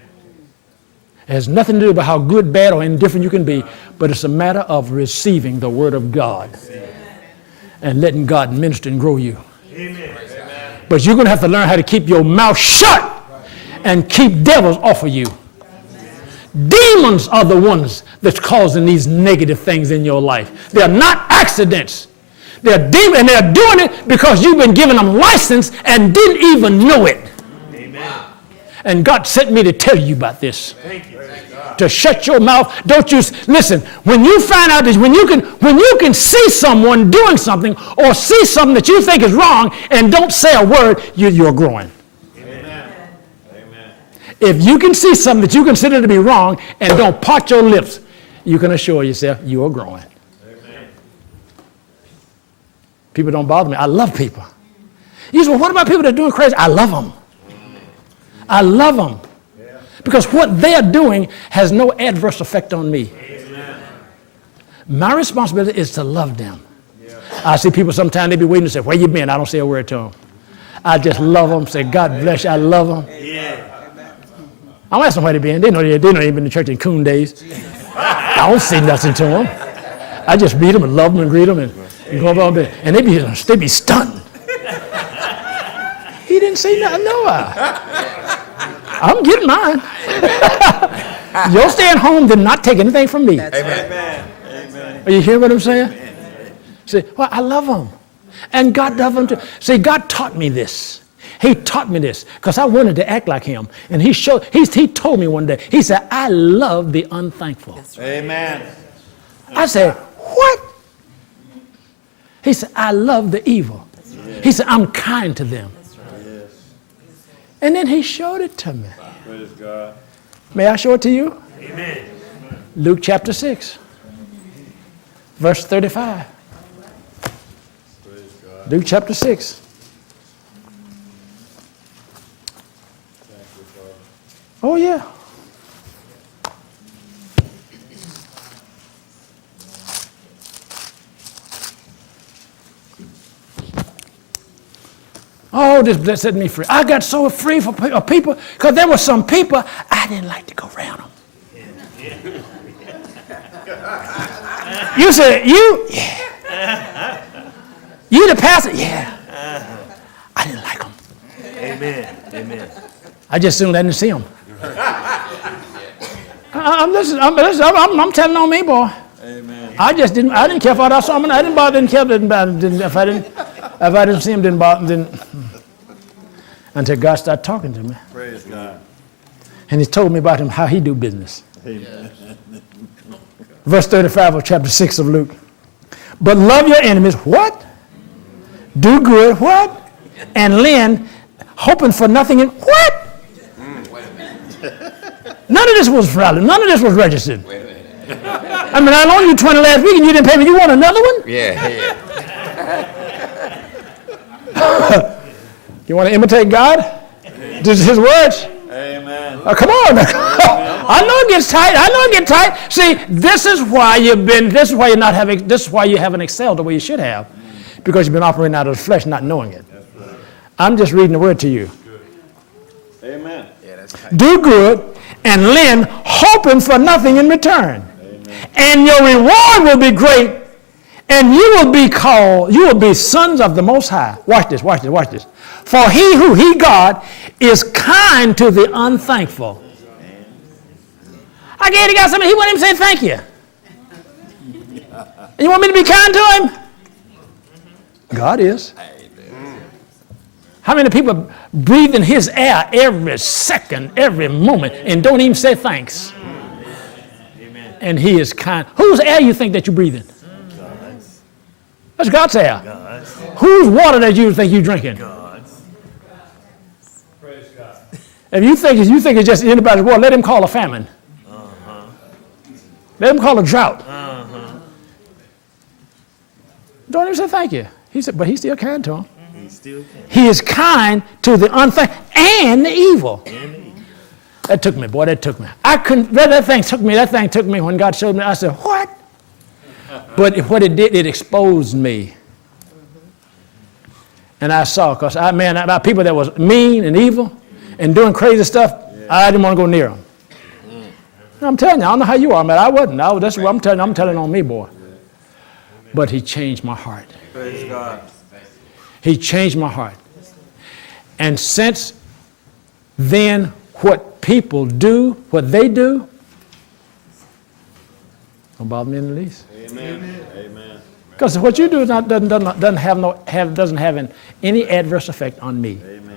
It has nothing to do about how good, bad, or indifferent you can be, but it's a matter of receiving the Word of God and letting God minister and grow you. Amen. But you're going to have to learn how to keep your mouth shut and keep devils off of you. Demons are the ones that's causing these negative things in your life. They're not accidents. They're demons, and they're doing it because you've been giving them license and didn't even know it. Amen. And God sent me to tell you about this. Thank you. To shut your mouth. Don't you listen? When you find out this, when you can see someone doing something or see something that you think is wrong and don't say a word, you're growing. Amen. Amen. If you can see something that you consider to be wrong and don't part your lips, you can assure yourself you are growing. Amen. People don't bother me. I love people. You say, well, what about people that are doing crazy? I love them. I love them. Because what they're doing has no adverse effect on me. Amen. My responsibility is to love them. I see people sometimes, they be waiting to say, where you been? I don't say a word to them. I just love them, say, God bless you, I love them. Yeah. I don't ask them where they been. They know they ain't been to church in coon days. I don't say nothing to them. I just meet them and love them and greet them and go about there. And they be stunned. He didn't say nothing, no. I'm getting mine. Your staying home did not take anything from me. Amen. Are you hearing what I'm saying? Say, well, I love them. And God loves them too. See, God taught me this. He taught me this because I wanted to act like him. And he told me one day, he said, I love the unthankful. Amen. I said, what? He said, I love the evil. He said, I'm kind to them. And then he showed it to me. Praise God. May I show it to you? Amen. Luke chapter 6, verse 35. Praise God. Luke chapter 6. Thank you, Father. Oh, yeah. Oh, this set me free. I got so free for people because there were some people I didn't like to go around them. You said, yeah. You the pastor? Yeah. I didn't like him. Amen. Amen. I just soon let him see him. I'm telling on me, boy. Amen. I didn't care if I saw him. I didn't bother, didn't care, if I didn't see him, didn't bother, until God started talking to me. Praise God. And he told me about him, how he do business. Amen. Verse 35 of chapter 6 of Luke. But love your enemies, what? Do good, what? And lend, hoping for nothing in, what? None of this was valid. None of this was registered. I mean, I loaned you 20 last week and you didn't pay me. You want another one? Yeah. You want to imitate God? This is his words. Amen. Oh, come on. I know it gets tight. I know it gets tight. See, this is why you haven't excelled the way you should have. Because you've been operating out of the flesh, not knowing it. I'm just reading the word to you. Amen. Yeah, that's tight. Do good and lend, hoping for nothing in return. Amen. And your reward will be great, and you will be sons of the Most High. Watch this. For he, God, is kind to the unthankful. I gave the guy something, he wouldn't even say thank you. And you want me to be kind to him? God is. How many people breathe in his air every second, every moment, and don't even say thanks? Amen. And he is kind. Whose air you think that you breathe in? God's. That's God's air. God's. Whose water that you think you're drinking? God's. Praise God. If you think it's just anybody's water, let him call a famine. Let him call a drought. Don't even say thank you. He said, but he's still kind to him. He still can. He is kind to the unthankful and the evil. And the evil. That took me, boy, that took me. That thing took me when God showed me. I said, what? But what it did, it exposed me. And I saw, because about people that was mean and evil and doing crazy stuff, I didn't want to go near them. I'm telling you, I don't know how you are, man. I wasn't. That's what I'm telling you. I'm telling on me, boy. But he changed my heart. Praise God. He changed my heart. And since then, what people do, what they do, don't bother me in the least. Amen. Amen. Because what you do is doesn't have any adverse effect on me. Amen.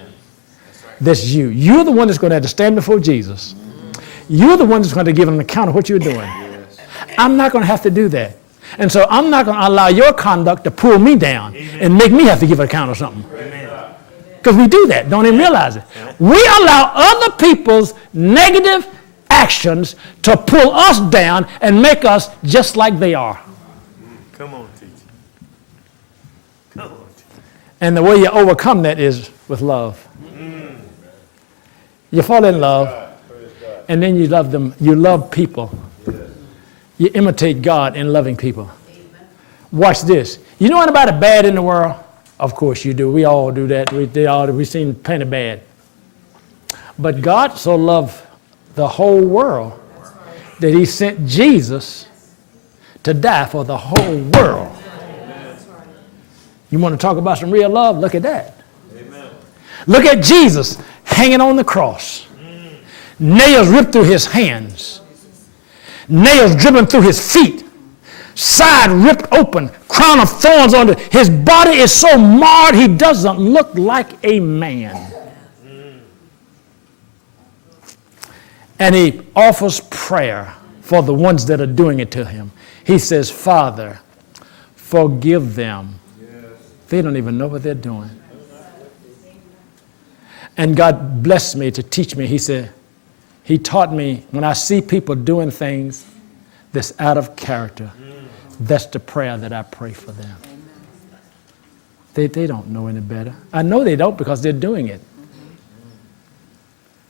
That's you. You're the one that's going to have to stand before Jesus. You're the one that's going to give an account of what you're doing. I'm not going to have to do that. And so I'm not going to allow your conduct to pull me down and make me have to give an account of something. Because we do that, don't even realize it. We allow other people's negative actions to pull us down and make us just like they are. Come on, teacher. Come on, teacher. And the way you overcome that is with love. You fall in love, and then you love them. You love people. You imitate God in loving people. Watch this. You know anybody bad in the world? Of course you do. We all do that. We've seen plenty bad. But God so loved the whole world that he sent Jesus to die for the whole world. You want to talk about some real love? Look at that. Look at Jesus hanging on the cross. Nails ripped through his hands. Nails driven through his feet. Side ripped open. Crown of thorns on it. His body is so marred he doesn't look like a man. And he offers prayer for the ones that are doing it to him. He says, Father, forgive them. They don't even know what they're doing. And God blessed me to teach me. He said, he taught me when I see people doing things that's out of character, that's the prayer that I pray for them. They don't know any better. I know they don't because they're doing it.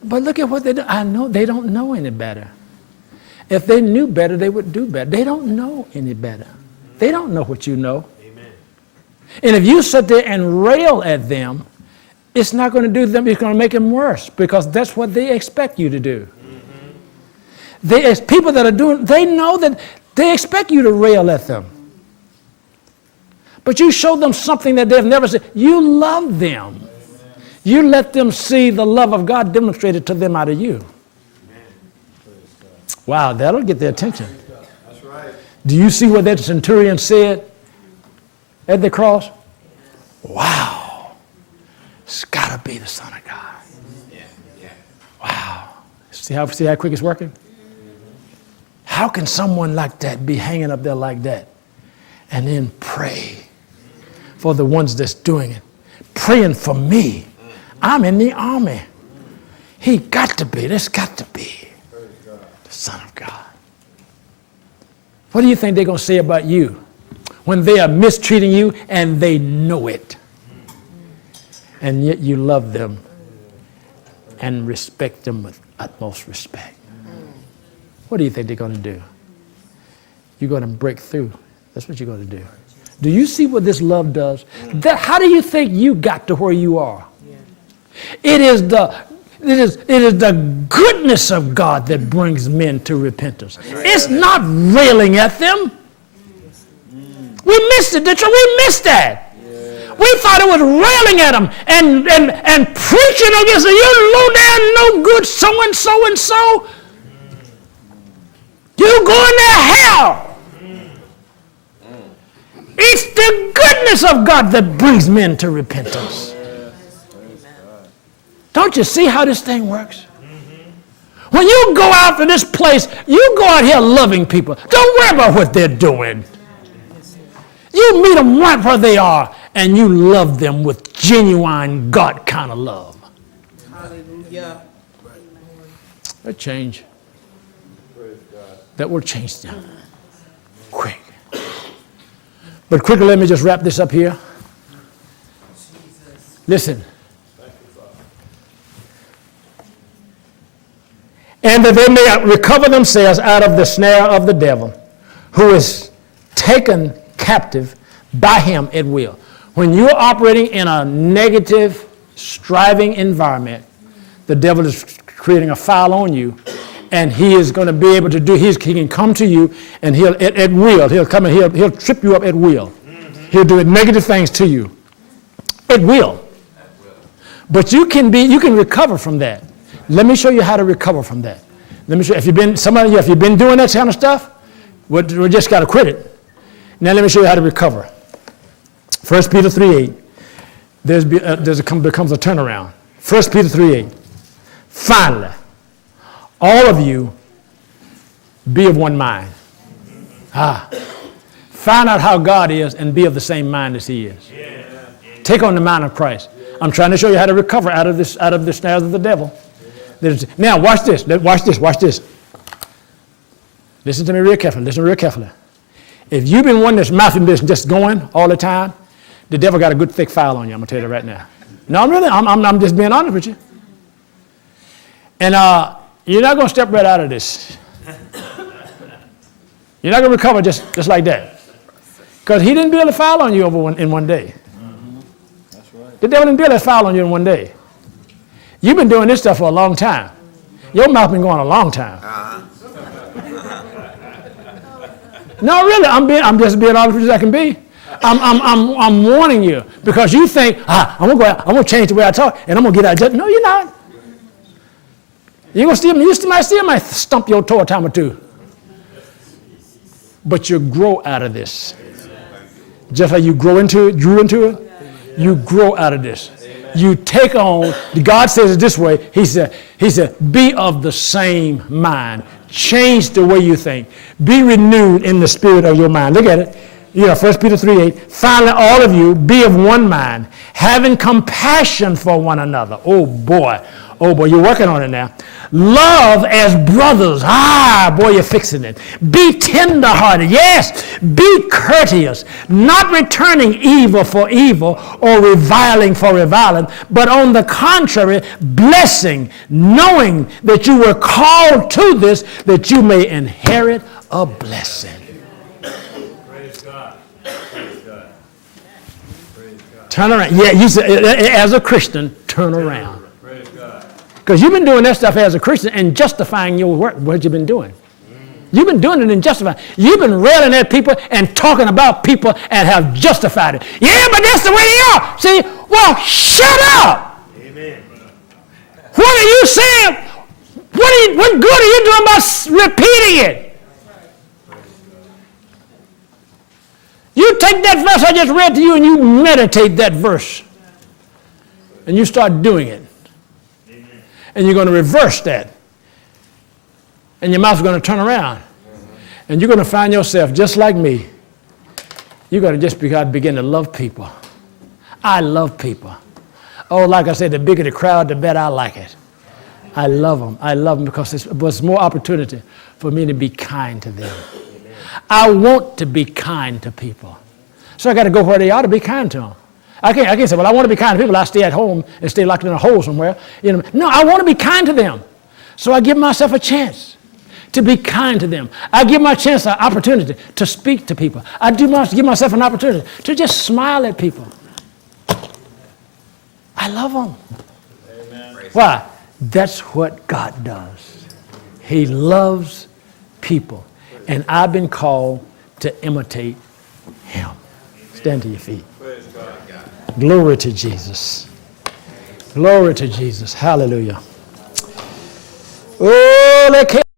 But look at what they do. I know they don't know any better. If they knew better, they would do better. They don't know any better. They don't know what you know. Amen. And if you sit there and rail at them, it's not going to do them, it's going to make them worse because that's what they expect you to do. There's people that are doing, they know that they expect you to rail at them. But you show them something that they've never seen. You love them. You let them see the love of God demonstrated to them out of you. Wow, that'll get their attention. That's right. Do you see what that centurion said at the cross? Wow, it's got to be the Son of God. Wow. See how quick it's working? How can someone like that be hanging up there like that and then pray for the ones that's doing it? Praying for me. I'm in the army. This got to be the Son of God. What do you think they're going to say about you when they are mistreating you and they know it? And yet you love them and respect them with utmost respect. What do you think they're going to do? You're going to break through. That's what you're going to do. Do you see what this love does? How do you think you got to where you are? It is the goodness of God that brings men to repentance. It's not railing at them. We missed it, didn't you? We missed that. We thought it was railing at them and preaching against them. You low down, no good, so and so and so. You going to hell. It's the goodness of God that brings men to repentance. Don't you see how this thing works? When you go out to this place, you go out here loving people. Don't worry about what they're doing. You meet them right where they are, and you love them with genuine God kind of love. Hallelujah. That change. That will change them. Quick. But quickly, let me just wrap this up here. Listen. And that they may recover themselves out of the snare of the devil, who is taken captive by him at will. When you're operating in a negative, striving environment, the devil is creating a foul on you, and he is going to be able to he can come to you, and he'll at will. He'll come and he'll trip you up at will. He'll do negative things to you at will. But you can recover from that. Let me show you how to recover from that. Let me show you. If you've been doing that kind of stuff, we just got to quit it. Now let me show you how to recover. 1 Peter 3:8. Becomes a turnaround. 1 Peter 3:8. Finally, all of you be of one mind. Find out how God is and be of the same mind as he is. Take on the mind of Christ. I'm trying to show you how to recover out of the snares of the devil. Now, watch this. Watch this. Listen to me real carefully. Listen real carefully. If you've been one that's mouthing business just going all the time, the devil got a good thick file on you. I'm going to tell you that right now. No, I'm just being honest with you. And you're not going to step right out of this. You're not going to recover just like that. Because he didn't build a file on you in one day. That's right. The devil didn't build a file on you in one day. You've been doing this stuff for a long time. Your mouth been going a long time. No, really, I'm just being honest as I can be. I'm warning you because you think I'm gonna go out, I'm gonna change the way I talk, and I'm gonna get out. No, you're not. You still might stump your toe a time or two, but you grow out of this. Just like you grew into it, you grow out of this. You take on. God says it this way. He said, be of the same mind. Change the way you think. Be renewed in the spirit of your mind. Look at it. 1 Peter 3:8. Finally, all of you, be of one mind, having compassion for one another. Oh boy, you're working on it now. Love as brothers. Boy, you're fixing it. Be tenderhearted. Yes, be courteous, not returning evil for evil or reviling for reviling, but on the contrary, blessing, knowing that you were called to this, that you may inherit a blessing. Praise God. Praise God. Praise God. Turn around. Yeah, you say, as a Christian, turn around. Praise God. Because you've been doing that stuff as a Christian and justifying your work, what you've been doing. You've been doing it and justifying. You've been railing at people and talking about people and have justified it. Yeah, but that's the way they are. See, well, shut up. Amen. What are you saying? What good are you doing by repeating it? You take that verse I just read to you and you meditate that verse. And you start doing it. And you're going to reverse that. And your mouth's going to turn around. And you're going to find yourself just like me. You're going to just begin to love people. I love people. Oh, like I said, the bigger the crowd, the better I like it. I love them. I love them because it was more opportunity for me to be kind to them. I want to be kind to people. So I got to go where they are to be kind to them. I can't say, well, I want to be kind to people. I stay at home and stay locked in a hole somewhere. You know, no, I want to be kind to them. So I give myself a chance to be kind to them. I give my chance an opportunity to speak to people. I give myself an opportunity to just smile at people. I love them. Amen. Why? That's what God does. He loves people. And I've been called to imitate him. Stand to your feet. Glory to Jesus. Glory to Jesus. Hallelujah. Oh, they can't.